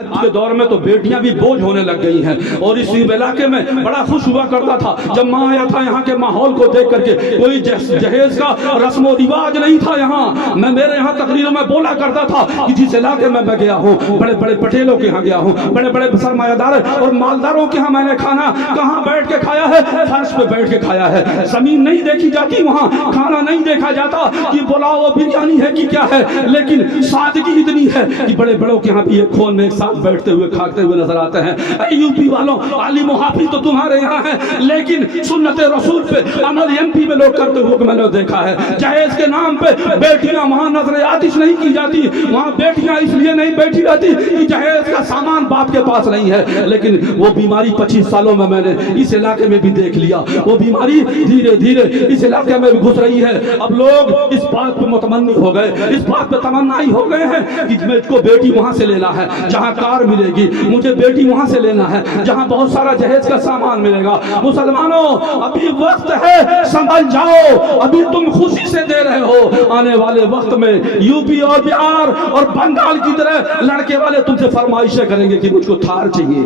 आज के दौर में तो बेटियां भी बोझ होने लग गई हैं। और इसी इलाके में बड़ा खुश हुआ करता था जब मैं आया था यहाँ के माहौल को देख करके। कोई जहेज का रस्म रिवाज नहीं था यहाँ। मैं मेरे यहाँ तकरीरों में बोला करता था कि जिस इलाके में मैं गया हूँ, बड़े बड़े पटेलों के यहाँ गया हूँ, बड़े बड़े सरमायादार और मालदारों के यहाँ मैंने खाना कहाँ बैठ के खाया है, फर्श पे बैठ के खाया है। जमीन नहीं देखी जाती वहाँ, खाना नहीं देखा जाता कि पुलाव बिरयानी है कि क्या है, लेकिन सादगी इतनी है कि बड़े बड़ों के यहाँ भी एक खोल में एक साथ बैठते हुए खाते हुए नजर आते हैं। यूपी वालों, आलिम मुहाफिज तो तुम्हारे यहाँ है, लेकिन सुन्नत रसूल पे अमल एमपी में लोग करते हुए मैंने देखा है। जहेज के नाम पे बेटियां वहाँ नजर आतिश नहीं की जाती। वहाँ बेटियां इसलिए नहीं बैठी जाती कि जहेज का सामान बाप के पास नहीं है, लेकिन वो बीमारी 25 सालों में मैंने इस इलाके में भी देख लिया। वो बीमारी धीरे धीरे इस इलाके में भी घुस रही है। अब लोग इस बात पे मुतमन्नी हो गए, इस बात पे तमन्नाई हो गए हैं कि मुझको बेटी वहां से लेना है जहां कार मिलेगी, मुझे बेटी वहां से लेना है जहां बहुत सारा जहेज का सामान मिलेगा। मुसलमानों, अभी वक्त है, संभल जाओ। अभी तुम खुशी से दे रहे हो, आने वाले वक्त में यूपी और बिहार और बंगाल की तरह लड़के वाले तुमसे फरमाइशें करेंगे कि मुझको थार चाहिए।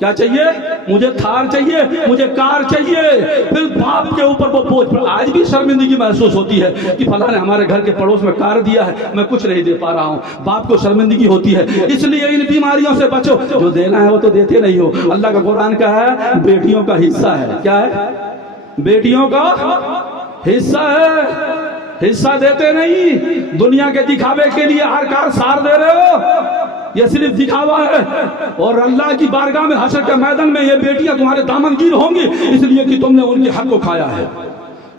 क्या चाहिए? मुझे थार चाहिए, मुझे कार चाहिए। फिर बाप के ऊपर वो बोझ। आज भी शर्मिंदगी महसूस होती है कि फलां ने हमारे घर के पड़ोस में कार दिया है, मैं कुछ नहीं दे पा रहा हूँ। बाप को शर्मिंदगी होती है। इसलिए इन बीमारियों से बचो। जो देना है वो तो देते नहीं हो। अल्लाह का कुरान का है, बेटियों का हिस्सा है। क्या है? बेटियों का हिस्सा है। हिस्सा देते नहीं, दुनिया के दिखावे के लिए हर कार सार दे रहे हो। ये सिर्फ दिखावा है। और अल्लाह की बारगाह में हशर के मैदान में ये बेटियां तुम्हारे दामनगीर होंगी, इसलिए कि तुमने उनके हक को खाया है,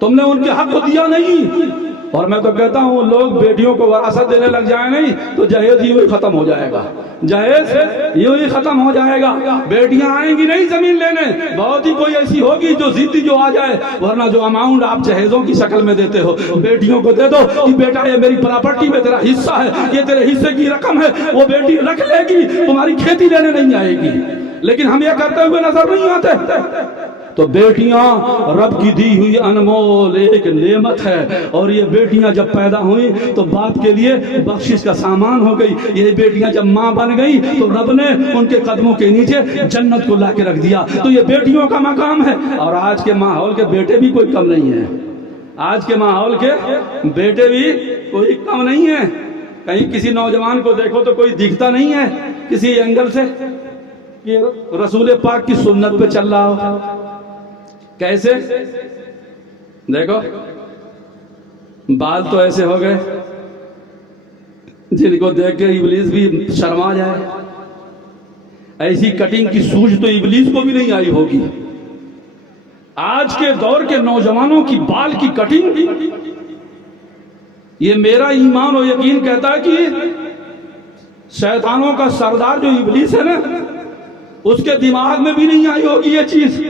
तुमने उनके हक को दिया नहीं। और मैं तो कहता हूँ लोग बेटियों को वरासत देने लग जाए नहीं तो जहेज यूं ही खत्म हो जाएगा। जहेज यूं ही खत्म हो जाएगा। बेटियां आएंगी नहीं जमीन लेने, बहुत ही कोई ऐसी होगी जो जिद्दी जो आ जाए, वरना जो अमाउंट आप जहेजों की शक्ल में देते हो बेटियों को दे दो कि बेटा ये मेरी प्रॉपर्टी में तेरा हिस्सा है, ये तेरे हिस्से की रकम है। वो बेटी रख लेगी, तुम्हारी खेती लेने नहीं आएगी। लेकिन हम ये करते हुए नजर नहीं आते। तो बेटियां रब की दी हुई अनमोल एक नेमत है। और ये बेटियां जब पैदा हुई तो बाप के लिए बख्शिश का सामान हो गई। ये बेटियां जब माँ बन गई तो रब ने उनके कदमों के नीचे जन्नत को ला के रख दिया। तो ये बेटियों का मकाम है। और आज के माहौल के बेटे भी कोई कम नहीं है। आज के माहौल के बेटे भी कोई कम नहीं है। कहीं किसी नौजवान को देखो तो कोई दिखता नहीं है किसी एंगल से कि रसूल पाक की सुन्नत पे चल रहा हो। कैसे? देखो बाल तो ऐसे हो गए जिनको देख के इबलीस भी शर्मा जाए। ऐसी कटिंग की सूझ तो इबलीस को भी नहीं आई होगी। आज के दौर के नौजवानों की बाल की कटिंग, ये मेरा ईमान और यकीन कहता है कि शैतानों का सरदार जो इबलीस है ना, उसके दिमाग में भी नहीं आई होगी ये चीज।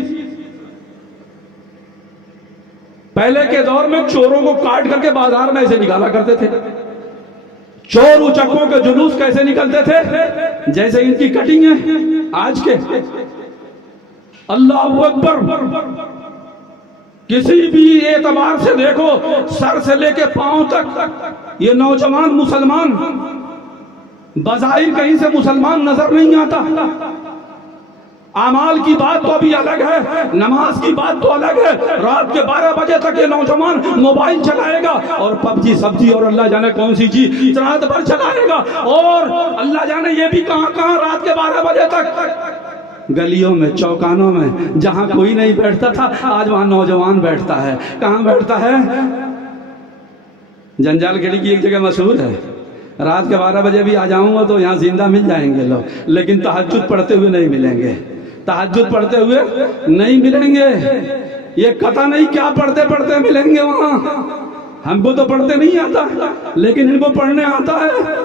पहले के दौर में चोरों को काट करके बाजार में ऐसे निकाला करते थे। चोर उचक्कों के जुलूस कैसे निकलते थे? जैसे इनकी कटिंग है आज के। अल्लाह अकबर। किसी भी एतबार से देखो, सर से लेके पांव तक ये नौजवान मुसलमान, बज़ाहिर कहीं से मुसलमान नजर नहीं आता। आमाल की बात तो अभी अलग है, नमाज की बात तो अलग है। रात के 12 बजे तक ये नौजवान मोबाइल चलाएगा और पबजी सब्जी और अल्लाह जाने कौन सी चीज रात भर चलाएगा। और अल्लाह जाने ये भी कहां कहां रात के 12 बजे तक गलियों में, चौकानों में, जहां कोई नहीं बैठता था आज वहां नौजवान बैठता है। कहां बैठता है? जंजाल गली की एक जगह मशहूर है, रात के 12 बजे भी आ जाऊंगा तो यहाँ जिंदा मिल जाएंगे लोग, लेकिन तहज्जुद पढ़ते हुए नहीं मिलेंगे। तहज्जुद पढ़ते हुए नहीं मिलेंगे। ये पता नहीं क्या पढ़ते पढ़ते मिलेंगे वहां। हमको तो पढ़ते नहीं आता, लेकिन इनको पढ़ने आता है।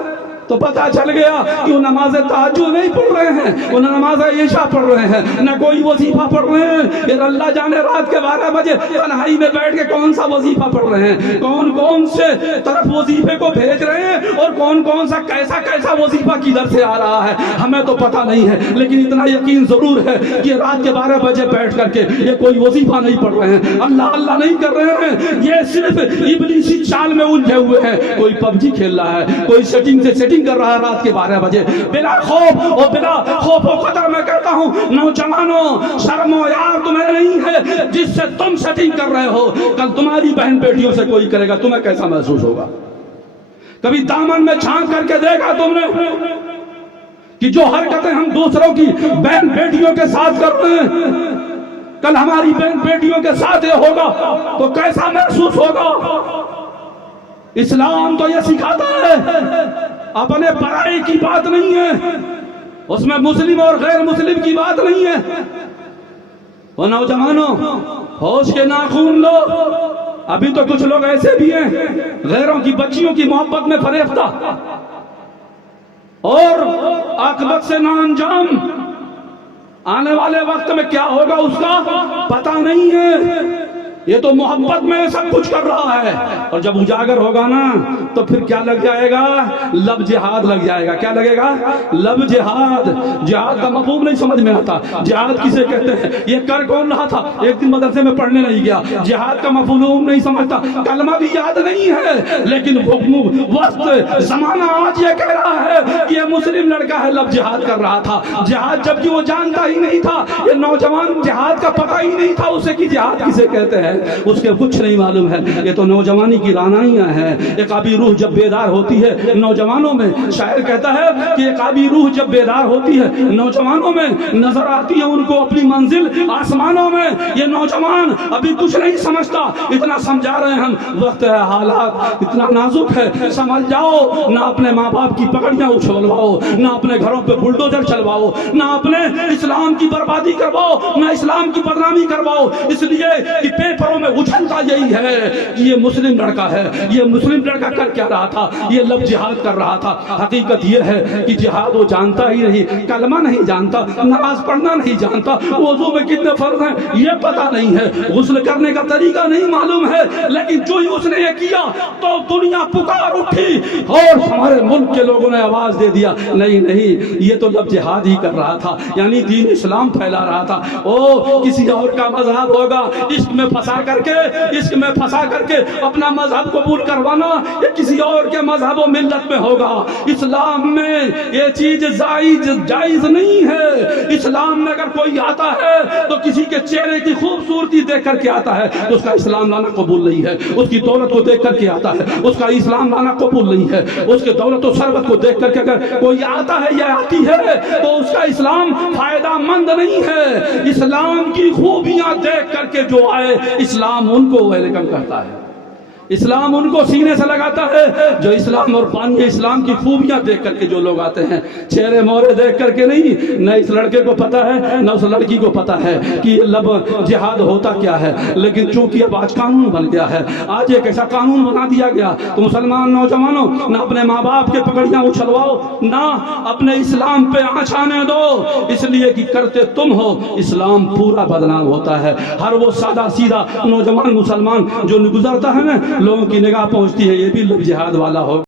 तो पता चल गया कि वो नमाज तहज्जुद नहीं पढ़ रहे हैं, वो नमाज ईशा पढ़ रहे हैं, न कोई वजीफा पढ़ रहे हैं। ये अल्लाह जाने रात के 12 बजे तन्हाई में बैठ के कौन सा वजीफा पढ़ रहे हैं, कौन कौन से तरफ वजीफे को भेज रहे हैं और कौन कौन सा कैसा कैसा वजीफा किधर से आ रहा है हमें तो पता नहीं है। लेकिन इतना यकीन जरूर है कि रात के 12 बजे बैठ करके ये कोई वजीफा नहीं पढ़ रहे हैं, अल्लाह अल्लाह नहीं कर रहे हैं। ये सिर्फ इब्लीसी चाल में उलझे हुए हैं। कोई पबजी खेल रहा है, कोई सेटिंग से सेटिंग सेटिंग कर रहा है रात के 12 बजे बिना खौफ और बिना खौफ व खतर। मैं कहता हूँ नौजवानों, शर्मो यार तुम्हें नहीं है जिससे तुम सेटिंग कर रहे हो, कल तुम्हारी बहन बेटियों से कोई करेगा, तुम्हें कैसा महसूस होगा? कभी दामन में झांक करके देखा तुमने कि जो हरकतें हम दूसरों की बहन बेटियों के साथ कर रहे हैं, कल हमारी बहन बेटियों के साथ ये होगा तो कैसा महसूस होगा? इस्लाम तो ये सिखाता है अपने पराये की बात नहीं है, उसमें मुस्लिम और गैर मुस्लिम की बात नहीं है। वो नौजवानों, होश के नाखून लो। अभी तो कुछ लोग ऐसे भी हैं गैरों की बच्चियों की मोहब्बत में फरेफ्ता और आकबत से ना अंजाम। आने वाले वक्त में क्या होगा उसका पता नहीं है। ये तो मोहब्बत में सब कुछ कर रहा है, और जब उजागर होगा ना तो फिर क्या लग जाएगा? लब जिहाद लग जाएगा। क्या लगेगा? लब जिहाद। जिहाद का मफहूम नहीं समझ में आता। जिहाद किसे कहते हैं? ये कर कौन रहा था? एक दिन मदरसे में पढ़ने नहीं गया, जिहाद का मफहूम नहीं समझता, कलमा भी याद नहीं है, लेकिन वक्त जमाना आज ये कह रहा है कि ये मुस्लिम लड़का है लब जिहाद कर रहा था। जिहाद जबकि वो जानता ही नहीं था, ये नौजवान जिहाद का पता ही नहीं था उसे कि जिहाद किसे कहते हैं, उसके कुछ नहीं मालूम है। ये तो नौजवानी की रानाइयां हैं। एक आबी रूह जब बेदार होती है नौजवानों में, शायर कहता है कि एक आबी रूह जब बेदार होती है नौजवानों में, नजर आती है उनको अपनी मंजिल आसमानों में। ये नौजवान अभी कुछ नहीं समझता, इतना समझा रहे हैं हम, वक्त है, हालात इतना नाजुक है, समझ जाओ। ना अपने माँ बाप की पकड़ियां उछलवाओ, ना अपने घरों पे बुलडोजर चलवाओ, ना अपने इस्लाम की बर्बादी करवाओ, ना इस्लाम की बदनामी करवाओ, इसलिए कि पेपर में उछलता यही है कि ये मुस्लिम लड़का है। ये मुस्लिम लड़का कर क्या रहा था? ये लब जिहाद कर रहा था। हकीकत ये है कि जिहाद वो जानता ही नहीं, कलमा नहीं जानता, नमाज पढ़ना नहीं जानता, वुज़ू में कितने फर्ज हैं ये पता नहीं है, गुस्ल करने का तरीका नहीं मालूम है। लेकिन जो ही उसने ये किया तो दुनिया पुकार उठी और हमारे मुल्क के लोगों ने आवाज दे दिया, नहीं नहीं, ये तो लब जिहाद ही कर रहा था, यानी दीन इस्लाम फैला रहा था। ओ किसी और का मजहब होगा, इश्क में फंसा करके अपना मजहब कबूल करवाना, ये किसी और के मजहब और मिल्लत में होगा। इस्लाम में ये चीज जायज नहीं है। इस्लाम में अगर कोई आता है तो किसी के चेहरे की खूबसूरती देख करके आता है तो उसका इस्लाम लाना कबूल नहीं है। उसकी दौलत को देख करके आता है, उसका इस्लाम लाना कबूल नहीं है। उसके दौलत और सरबत को देख करके अगर कोई आता है या आती है तो उसका इस्लाम फायदा मंद नहीं है। इस्लाम की खूबियां देख करके जो आए, इस्लाम उनको वेलकम करता है, इस्लाम उनको सीने से लगाता है जो इस्लाम और पानी इस्लाम की खूबियां देख करके जो लोग आते हैं। चेहरे मोहरे देख करके नहीं, न इस लड़के को पता है न उस लड़की को पता है कि लब जिहाद होता क्या है। लेकिन चूंकि अब आज कानून बन गया है, आज एक ऐसा कानून बना दिया गया तो मुसलमान नौजवानों, ना अपने माँ बाप के पकड़ियां उछलवाओ, ना अपने इस्लाम पे आँच आने दो, इसलिए कि करते तुम हो, इस्लाम पूरा बदनाम होता है। हर वो सादा सीधा नौजवान मुसलमान जो गुजरता है ना, लोगों की निगाह पहुंचती है ये भी लब जिहाद वाला हो।